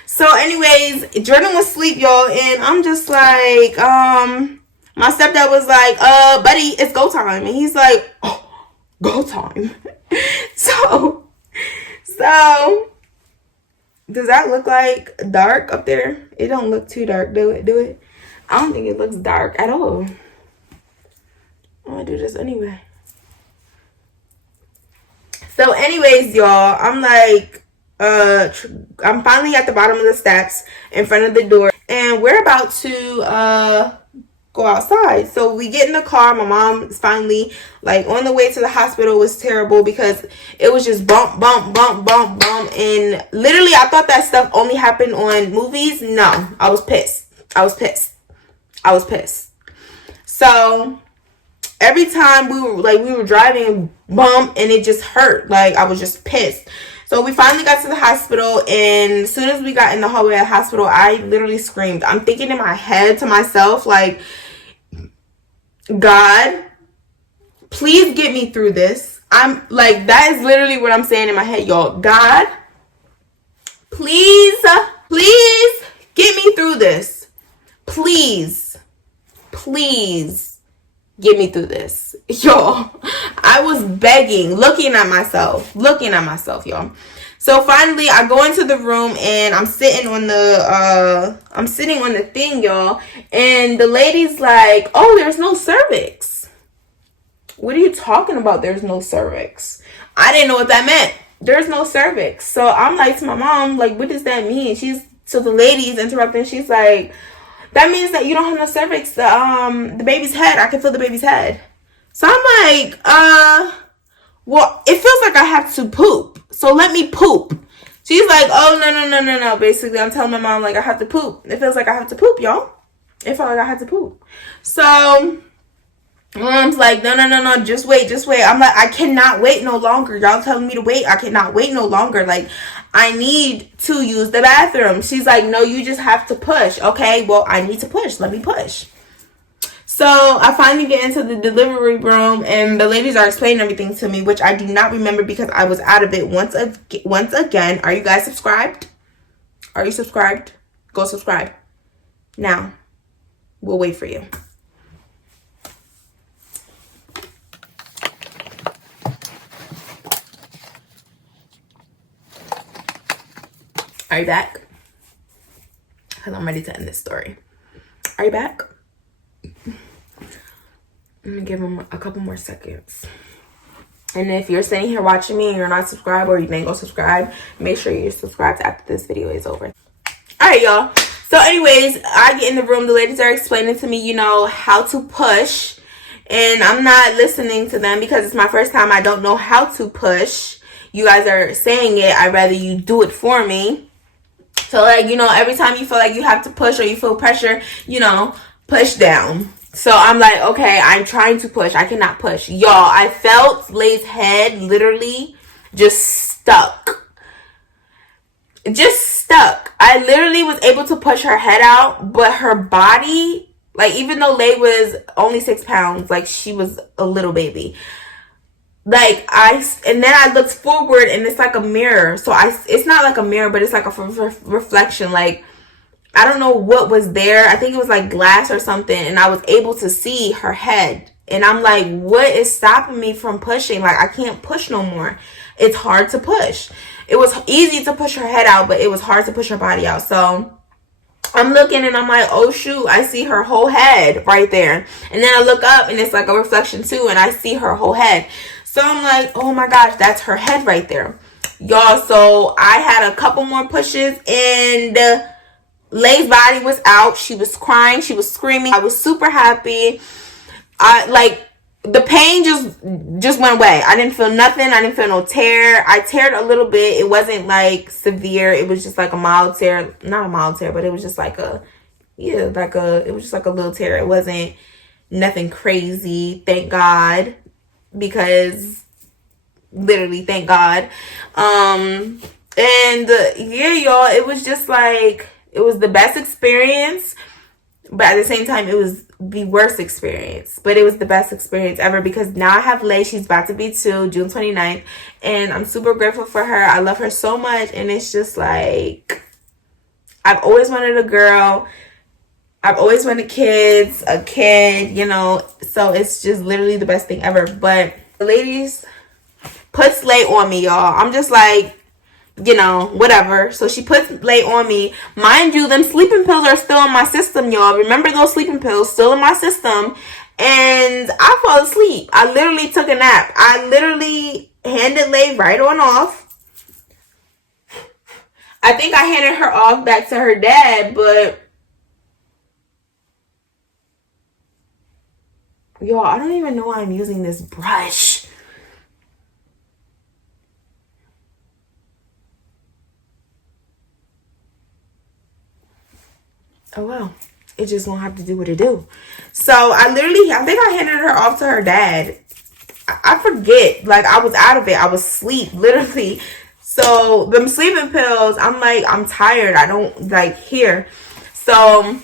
So anyways, Jordan was asleep, y'all. And I'm just like, my stepdad was like, buddy, it's go time. And he's like, oh, go time. So does that look like dark up there? It don't look too dark, do it? I don't think it looks dark at all. I'm gonna do this anyway. So anyways, y'all, I'm like, I'm finally at the bottom of the steps in front of the door, and we're about to go outside. So we get in the car. My mom is finally like on the way to the hospital. It was terrible because it was just bump, bump, bump, bump, bump. And literally I thought that stuff only happened on movies. No, I was pissed. So every time we were driving, bump, and it just hurt. Like, I was just pissed. So we finally got to the hospital, and as soon as we got in the hallway of the hospital, I literally screamed. I'm thinking in my head to myself, like, God, please get me through this. I'm like, that is literally what I'm saying in my head, y'all. God, please get me through this. Please get me through this. Y'all, I was begging, looking at myself, y'all. So finally, I go into the room and I'm sitting on the thing, y'all. And the lady's like, oh, there's no cervix. What are you talking about? There's no cervix. I didn't know what that meant. There's no cervix. So I'm like to my mom, like, what does that mean? So the lady's interrupting. She's like, that means that you don't have no cervix. The baby's head. I can feel the baby's head. So I'm like, well, it feels like I have to poop. So let me poop. She's like, oh, no. Basically, I'm telling my mom, like, I have to poop. It feels like I have to poop, y'all. It felt like I had to poop. So mom's like, no. Just wait. I'm like, I cannot wait no longer. Y'all telling me to wait. I cannot wait no longer. Like, I need to use the bathroom. She's like, no, you just have to push. Okay, well, I need to push. Let me push. So I finally get into the delivery room, and the ladies are explaining everything to me, which I do not remember because I was out of it once again. Are you guys subscribed? Are you subscribed? Go subscribe. Now, we'll wait for you. Are you back? Because I'm ready to end this story. Are you back? I'm gonna give them a couple more seconds. And if you're sitting here watching me and you're not subscribed, or you didn't go subscribe, make sure you're subscribed after this video is over. Alright, y'all. So anyways, I get in the room. The ladies are explaining to me, how to push. And I'm not listening to them because it's my first time. I don't know how to push. You guys are saying it. I'd rather you do it for me. So, like, every time you feel like you have to push or you feel pressure, push down. So I'm like, okay, I'm trying to push. I cannot push. Y'all, I felt Lay's head literally just stuck. I literally was able to push her head out, but her body, like, even though Lay was only 6 pounds, like, she was a little baby. Like, and then I looked forward, and it's like a mirror. So it's not like a mirror, but it's like a reflection. Like, I don't know what was there. I think it was like glass or something. And I was able to see her head. And I'm like, what is stopping me from pushing? Like, I can't push no more. It's hard to push. It was easy to push her head out, but it was hard to push her body out. So I'm looking and I'm like, oh shoot, I see her whole head right there. And then I look up and it's like a reflection too, and I see her whole head. So I'm like, oh my gosh, that's her head right there. Y'all, so I had a couple more pushes and Lay's body was out. She was crying. She was screaming. I was super happy. the pain just went away. I didn't feel nothing. I didn't feel no tear. I teared a little bit. It wasn't like severe. It was just like a mild tear. Not a mild tear, but it was just like a, yeah, like a, it was just like a little tear. It wasn't nothing crazy. Thank God. Because literally, thank God. And yeah, y'all, it was just like, it was the best experience. But at the same time, it was the worst experience. But it was the best experience ever because now I have Lay. She's about to be 2, June 29th. And I'm super grateful for her. I love her so much. And it's just like, I've always wanted a girl. I've always wanted kids, a kid, you know. So it's just literally the best thing ever. But the ladies puts Lay on me, y'all. I'm just like, you know, whatever. So she puts Lay on me. Mind you, them sleeping pills are still in my system, y'all. Remember those sleeping pills still in my system. And I fall asleep. I literally took a nap. I literally handed Lay right on off. I think I handed her off back to her dad, but y'all, I don't even know why I'm using this brush. Oh well, it just won't have to do what it do. So I think I handed her off to her dad. I forget, like I was out of it. I was asleep, literally. So them sleeping pills, I'm like, I'm tired. I don't like here. So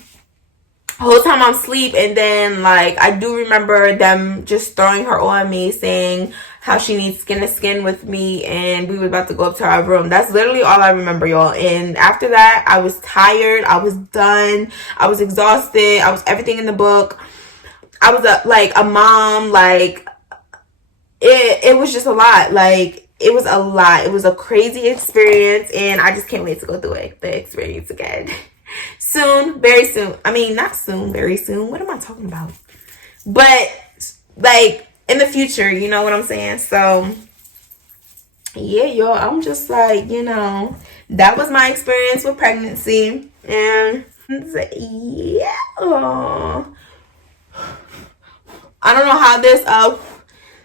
the whole time I'm asleep, and then like I do remember them just throwing her on me, saying how she needs skin to skin with me, and we were about to go up to our room. That's literally all I remember, y'all. And after that, I was tired. I was done. I was exhausted. I was everything in the book. I was like a mom. Like it was just a lot. Like it was a lot. It was a crazy experience, and I just can't wait to go through the experience again. Soon, very soon. I mean, not soon, very soon. What am I talking about? But like in the future, you know what I'm saying? So yeah, y'all, I'm just like, you know, that was my experience with pregnancy. And yeah, I don't know how this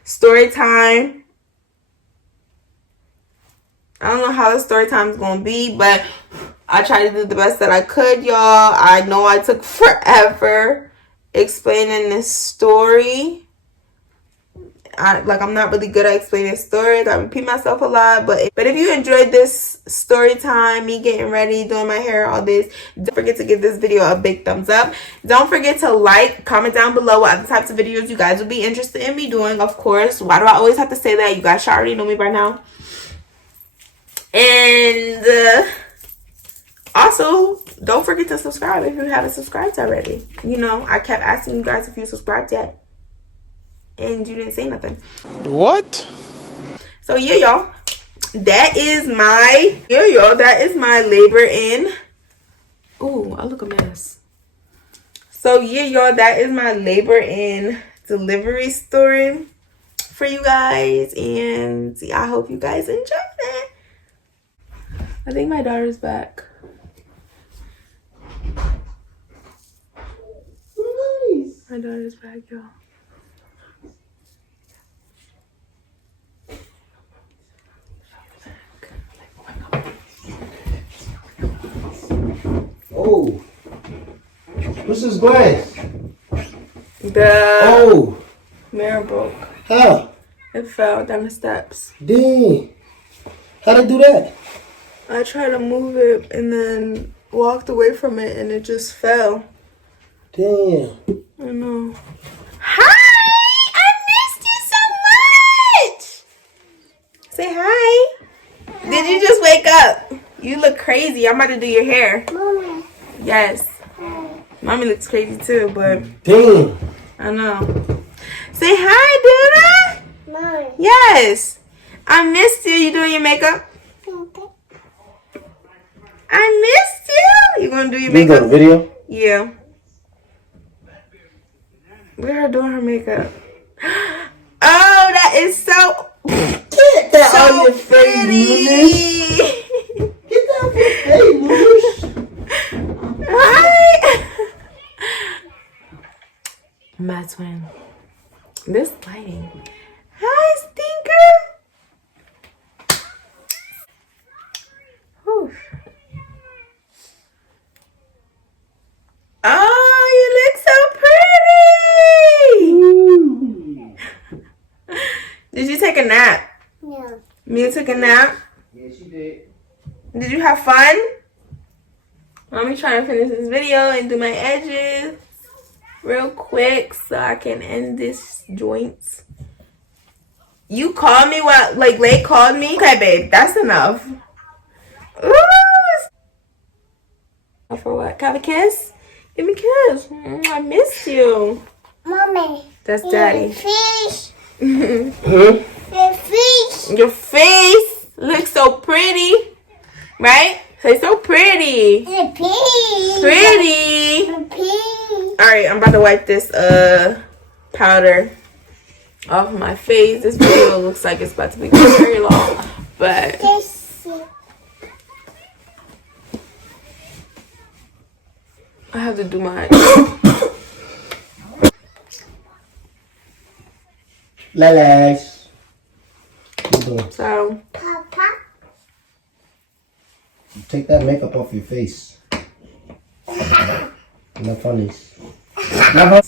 story time, I don't know how the story time is gonna be, but I tried to do the best that I could, y'all. I know I took forever explaining this story. I'm not really good at explaining stories. I repeat myself a lot, but if you enjoyed this story time, me getting ready, doing my hair, all this, don't forget to give this video a big thumbs up. Don't forget to like, comment down below what other types of videos you guys would be interested in me doing, of course. Why do I always have to say that? You guys should already know me by now. And also, don't forget to subscribe if you haven't subscribed already. You know, I kept asking you guys if you subscribed yet, and you didn't say nothing. What? So yeah, y'all, that is my labor in. Ooh, I look a mess. So yeah, y'all, that is my labor in delivery story for you guys, and I hope you guys enjoyed it. I think my daughter's back. Nice. My daughter's back, y'all. Oh, what's this glass? The mirror broke. How? It fell down the steps. Dang. How'd it do that? I tried to move it and then walked away from it and it just fell. Damn. I know. Hi! I missed you so much! Say hi. Did you just wake up? You look crazy. I'm about to do your hair. Mommy. Yes. Mommy looks crazy too, but Damn. I know. Say hi, Duna. Mommy. Yes. I missed you. You doing your makeup? I missed you. You gonna do your makeup? You got a video? Yeah. Look at her doing her makeup. Oh, that is so. Get that so on your face, Lunas. Get that off your face, Lunas. Hi. My twin. This You took a nap? Yeah, she did. Did you have fun? Let me try to finish this video and do my edges real quick so I can end this joint. You called me while, like, Lay called me? Okay, babe, that's enough. Ooh. For what? Can I have a kiss? Give me a kiss. I missed you. Mommy. That's daddy. Fish. Huh? The fish. Your face looks so pretty, right? Say so pretty. The pig. Pretty. The pig. All right, I'm about to wipe this powder off my face. This video looks like it's about to be very long, but This. I have to do my Lalash. What you doing? so. Papa. Take that makeup off your face. No funnies. No